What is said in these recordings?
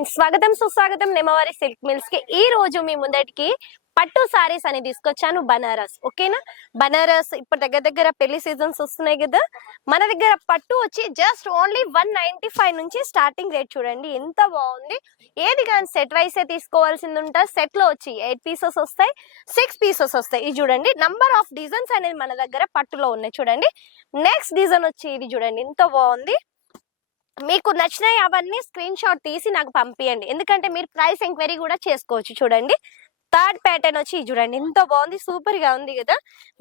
Friends స్వాగతం సుస్వాగతం నెమవారి silk mills కి ఈ రోజు మీ ముందటికి పట్టు సారీస్ అని తీసుకొచ్చాను. బనారస్ ఓకేనా. బనారస్ ఇప్పుడు దగ్గర పెళ్లి సీజన్స్ వస్తున్నాయి కదా. మన దగ్గర పట్టు వచ్చి జస్ట్ ఓన్లీ 195 నుంచి స్టార్టింగ్ రేట్. చూడండి ఎంత బాగుంది. ఏది కానీ సెట్ వైస్ తీసుకోవాల్సింది ఉంటుంది. సెట్ లో వచ్చి 8 పీసెస్ వస్తాయి, 6 పీసెస్ వస్తాయి. ఇది చూడండి నంబర్ ఆఫ్ డిజైన్స్ అనేది మన దగ్గర పట్టులో ఉన్నాయి. చూడండి నెక్స్ట్ డిజైన్ వచ్చి ఇది చూడండి ఎంత బాగుంది. మీకు నచ్చినాయి అవన్నీ స్క్రీన్ షాట్ తీసి నాకు పంపియండి, ఎందుకంటే మీరు ప్రైస్ ఎంక్వైరీ కూడా చేసుకోవచ్చు. చూడండి థర్డ్ ప్యాటర్న్ వచ్చి చూడండి ఎంత బాగుంది, సూపర్ గా ఉంది కదా.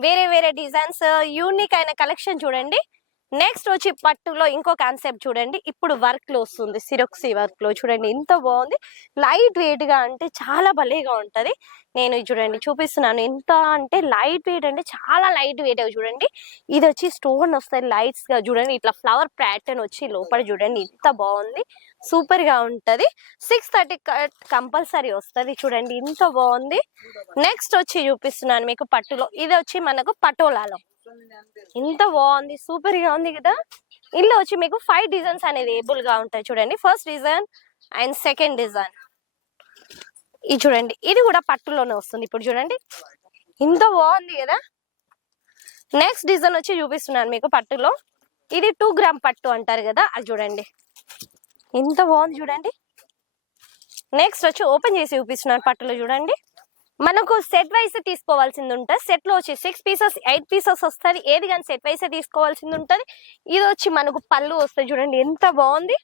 వేరే వేరే డిజైన్స్ యూనిక్ అయిన కలెక్షన్ చూడండి. నెక్స్ట్ వచ్చి పట్టులో ఇంకో కాన్సెప్ట్ చూడండి. ఇప్పుడు వర్క్ లో వస్తుంది, సిరోక్సీ వర్క్ లో చూడండి ఎంత బాగుంది. లైట్ వెయిట్ గా అంటే చాలా భలేగా ఉంటది. నేను చూడండి చూపిస్తున్నాను. ఎంత అంటే లైట్ వెయిట్ అంటే చాలా లైట్ వెయిట్. చూడండి ఇది వచ్చి స్టోన్ వస్తాయి లైట్స్ గా. చూడండి ఇట్లా ఫ్లవర్ ప్యాటర్న్ వచ్చి లోపల చూడండి ఎంత బాగుంది, సూపర్ గా ఉంటది. 630 కంపల్సరీ వస్తుంది. చూడండి ఎంత బాగుంది. నెక్స్ట్ వచ్చి చూపిస్తున్నాను మీకు పట్టులో. ఇది వచ్చి మనకు పటోలాలో ఎంత బాగుంది, సూపర్ గా ఉంది కదా. ఇందులో వచ్చి మీకు 5 డిజైన్స్ అనేది ఏబుల్ గా ఉంటాయి. చూడండి first design and second design. ఇది చూడండి ఇది కూడా పట్టులోనే వస్తుంది. ఇప్పుడు చూడండి ఎంత బాగుంది కదా. నెక్స్ట్ డిజైన్ వచ్చి చూపిస్తున్నాను మీకు పట్టులో. ఇది 2 గ్రామ్ పట్టు అంటారు కదా, అది చూడండి ఎంత బాగుంది చూడండి. నెక్స్ట్ వచ్చి ఓపెన్ చేసి చూపిస్తున్నాను పట్టులో. చూడండి మనకు సెట్ వైస్ తీసుకోవాల్సింది ఉంటుంది. సెట్ లో వచ్చి 6 పీసెస్ 8 పీసెస్ వస్తుంది. ఏది కానీ సెట్ వైస్ తీసుకోవాల్సింది ఉంటుంది. ఇది వచ్చి మనకు పళ్ళు వస్తుంది. చూడండి ఎంత బాగుంది,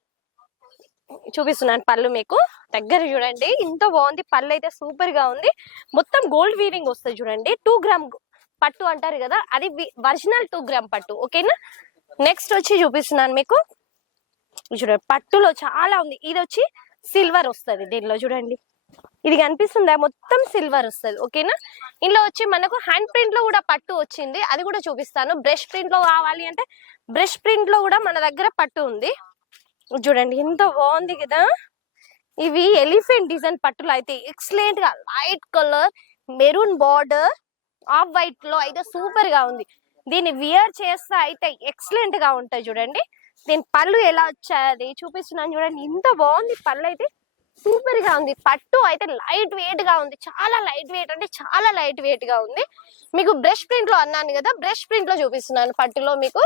చూపిస్తున్నాను పళ్ళు మీకు దగ్గర. చూడండి ఎంత బాగుంది, పళ్ళు అయితే సూపర్ గా ఉంది. మొత్తం గోల్డ్ వీవింగ్ వస్తుంది. చూడండి 2 గ్రామ్ పట్టు అంటారు కదా, అది ఒరిజినల్ 2 గ్రామ్ పట్టు ఓకేనా. నెక్స్ట్ వచ్చి చూపిస్తున్నాను మీకు. చూడండి పట్టులో చాలా ఉంది. ఇది వచ్చి సిల్వర్ వస్తుంది దీనిలో. చూడండి ఇది కనిపిస్తుందా, మొత్తం సిల్వర్ వస్తుంది ఓకేనా. ఇందులో వచ్చి మనకు హ్యాండ్ ప్రింట్ లో కూడా పట్టు వచ్చింది, అది కూడా చూపిస్తాను. బ్రష్ ప్రింట్ లో కావాలి అంటే బ్రష్ ప్రింట్ లో కూడా మన దగ్గర పట్టు ఉంది. చూడండి ఎంత బాగుంది కదా. ఇవి ఎలిఫెంట్ డిజైన్ పట్టులో అయితే ఎక్సలెంట్ గా light colour maroon border off white లో అయితే సూపర్ గా ఉంది. దీన్ని వియర్ చేస్తే అయితే ఎక్సలెంట్ గా ఉంటాయి. చూడండి దీని పళ్ళు ఎలా వచ్చాయి చూపిస్తున్నాను. చూడండి ఎంత బాగుంది, పళ్ళు అయితే సూపర్ గా ఉంది. పట్టు అయితే లైట్ వెయిట్ గా ఉంది, చాలా లైట్ వెయిట్ అంటే చాలా లైట్ వెయిట్ గా ఉంది. మీకు బ్రష్ ప్రింట్ లో అన్నాను కదా, బ్రష్ ప్రింట్ లో చూపిస్తున్నాను పట్టులో మీకు.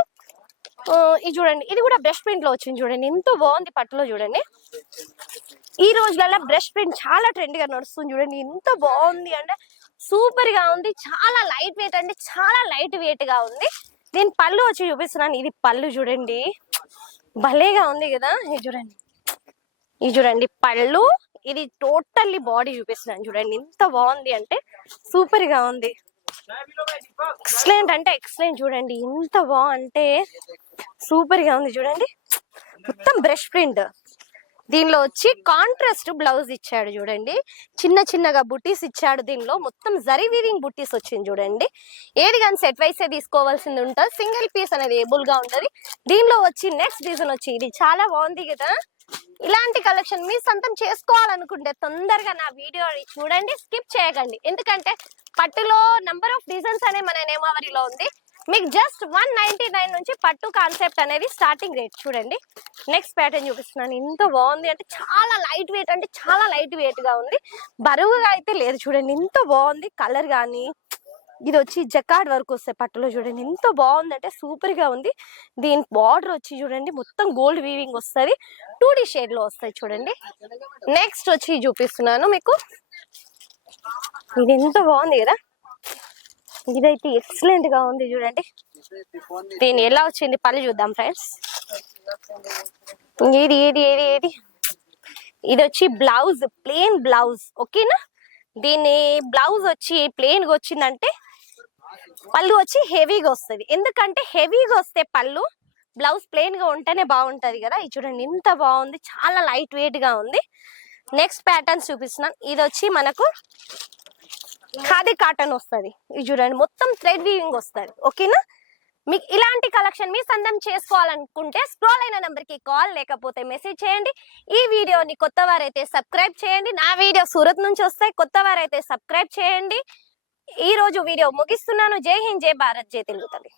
ఇది చూడండి ఇది కూడా బ్రష్ ప్రింట్ లో వచ్చింది. చూడండి ఎంత బాగుంది పట్టులో. చూడండి ఈ రోజులలో బ్రష్ ప్రింట్ చాలా ట్రెండ్ గా నడుస్తుంది. చూడండి ఎంత బాగుంది అంటే సూపర్ గా ఉంది. చాలా లైట్ వెయిట్ అంటే చాలా లైట్ వెయిట్ గా ఉంది. దీని పళ్ళు వచ్చి చూపిస్తున్నాను. ఇది పళ్ళు చూడండి భలేగా ఉంది కదా. ఇది చూడండి పళ్ళు. ఇది టోటల్లీ బాడీ చూపిస్తున్నాను. చూడండి ఎంత బాగుంది అంటే సూపర్ గా ఉంది. ఎక్సలెంట్ అంటే ఎక్సలెంట్. చూడండి ఎంత బాగుంటే సూపర్ గా ఉంది. చూడండి మొత్తం బ్రష్ ప్రింట్. దీనిలో వచ్చి కాంట్రాస్ట్ బ్లౌజ్ ఇచ్చాడు. చూడండి చిన్న చిన్నగా బుట్టీస్ ఇచ్చాడు. దీనిలో మొత్తం జరీ వీవింగ్ బుట్టీస్ వచ్చింది. చూడండి ఏది కానీ సెట్ వైసే తీసుకోవాల్సింది ఉంటుంది. సింగిల్ పీస్ అనేది ఏబుల్ గా ఉంటది. దీనిలో వచ్చి నెక్స్ట్ డిజైన్ వచ్చి ఇది చాలా బాగుంది కదా. ఇలాంటి కలెక్షన్ మీరు సొంతం చేసుకోవాలనుకుంటే తొందరగా నా వీడియో చూడండి, స్కిప్ చేయకండి. ఎందుకంటే పట్టులో నంబర్ ఆఫ్ డిజైన్స్ అనే మన నేమావరిలో ఉంది. మీకు జస్ట్ 199 నుంచి పట్టు కాన్సెప్ట్ అనేది స్టార్టింగ్ రేట్. చూడండి నెక్స్ట్ ప్యాటర్న్ చూపిస్తున్నాను. ఎంత బాగుంది అంటే చాలా లైట్ వెయిట్ అంటే చాలా లైట్ వెయిట్ గా ఉంది, బరువుగా అయితే లేదు. చూడండి ఎంత బాగుంది కలర్ కానీ. ఇది వచ్చి జకార్డ్ వర్క్ వస్తాయి పట్టులో. చూడండి ఎంత బాగుంది అంటే సూపర్ గా ఉంది. దీని బార్డర్ వచ్చి చూడండి మొత్తం గోల్డ్ వీవింగ్ వస్తుంది, 2D షేడ్ లో వస్తాయి. చూడండి నెక్స్ట్ వచ్చి చూపిస్తున్నాను మీకు. ఇది ఎంత బాగుంది కదా, ఇదైతే ఎక్సలెంట్ గా ఉంది. చూడండి దీని ఎలా వచ్చింది పళ్ళు చూద్దాం ఫ్రెండ్స్. ఏది ఏది ఏది ఏది ఇది వచ్చి బ్లౌజ్, ప్లెయిన్ బ్లౌజ్ ఓకేనా. దీని బ్లౌజ్ వచ్చి ప్లెయిన్ గా వచ్చిందంటే పళ్ళు వచ్చి హెవీగా వస్తుంది. ఎందుకంటే హెవీగా వస్తే పళ్ళు, బ్లౌజ్ ప్లెయిన్ గా ఉంటేనే బాగుంటది కదా. ఇది చూడండి ఎంత బాగుంది, చాలా లైట్ వెయిట్ గా ఉంది. నెక్స్ట్ ప్యాటర్న్స్ చూపిస్తున్నాను. ఇది వచ్చి మనకు ఖాదీ కాటన్ వస్తుంది. ఇది చూడండి మొత్తం థ్రెడ్ వీవింగ్ వస్తుంది ఓకేనా. మీకు ఇలాంటి కలెక్షన్ మీ సొంతం చేసుకోవాలనుకుంటే స్క్రోల్ అయిన నెంబర్ కి కాల్ లేకపోతే మెసేజ్ చేయండి. ఈ వీడియోని కొత్త వారైతే సబ్స్క్రైబ్ చేయండి. నా వీడియో సూరత్ నుంచి వస్తాయి, కొత్త వారైతే సబ్స్క్రైబ్ చేయండి. ఈ రోజు వీడియో ముగిస్తున్నాను. జై హింద్, జై భారత్, జై తెలుగు తల్లి.